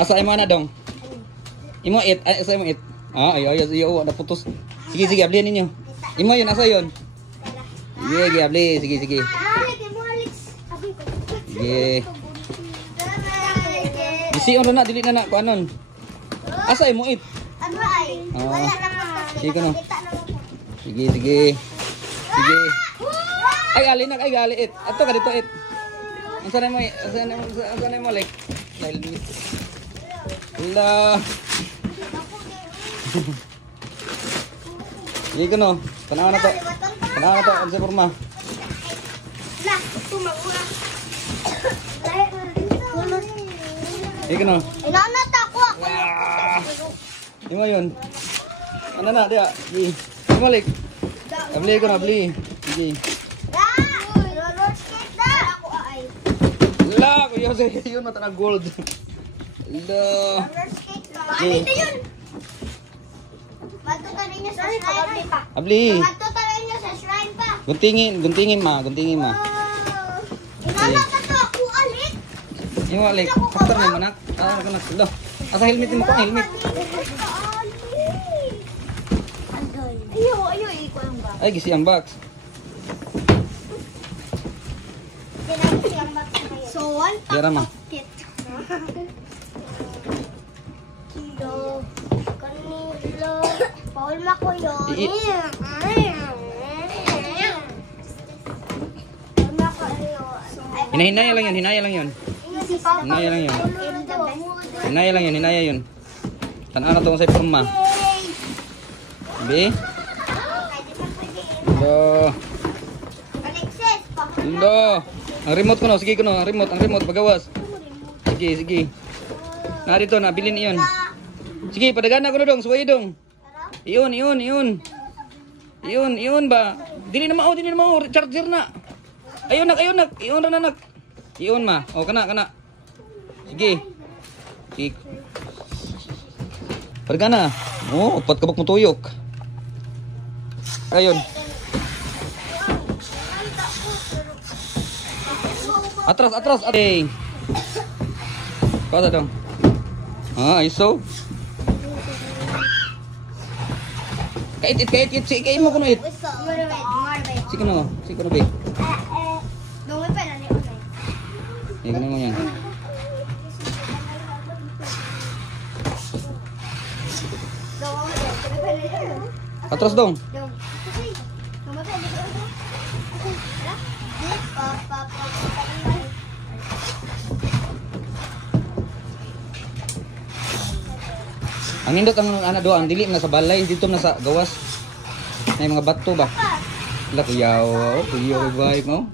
Asa imo na dong? Imo it, asa imo it? Ah, ayo naputos. Sige, ablihan ninyo. Imo yun, asa yun? Sige, abli, sige. Sige. Bisi on na, dili na kuanon. Asa imo it? Ano ay? Wala lang sige no. Sige. Ay gali it. Ato ka dito it. Unsa na mo like? Allah. Sige no. Tanaw na to. Unsa porma? La, tumagura. Sige no. Inanata ko ako. Imo yun. Ano na dia? Sige. Balik. Abli ko na abli. Sige. Roller skate na. Ako ay. La, kuya sa yun na tanang gold. La. Roller skate na. Ano yun? Matuta ninyo sa shrine pa. Abli. Matuta ninyo sa shrine pa. Guntingin ma. Inanata to ako alit. Imo alik. Pastor ni manak. Ah, kana sulo. Asa helmet mo ko helmet. Ayo, iko lang ba? Ay gisi ang box. So, one Dira ma. kit. Kilo. Kanilo. Paul makuyo. Hinaya lang yun. Hinaya yun. Tanaan na to sa porma. Bi. Lo. Ang remote ko no, sige ko no, ang remote pagawas. Sige. Na dito na bilin iyon. Sige, padagana ko na dong, suway dong. Iyon ba? Dili na mao, charger na. Ayun nak. Iyon ra nak. Iyon ma. Oh, kana. Sige. Padagana. Oh, upat kabak mo tuyok. Ayun. Atras. Okay. Pasa dong. Ah, iso. Kait. Sige mo kuno it. Sige no, be. Sige mo yan. Atras dong. Ang nindot ang doon, dili na sa balay, dito na sa gawas. May mga bato ba? Wala kuyaw, vibe mo.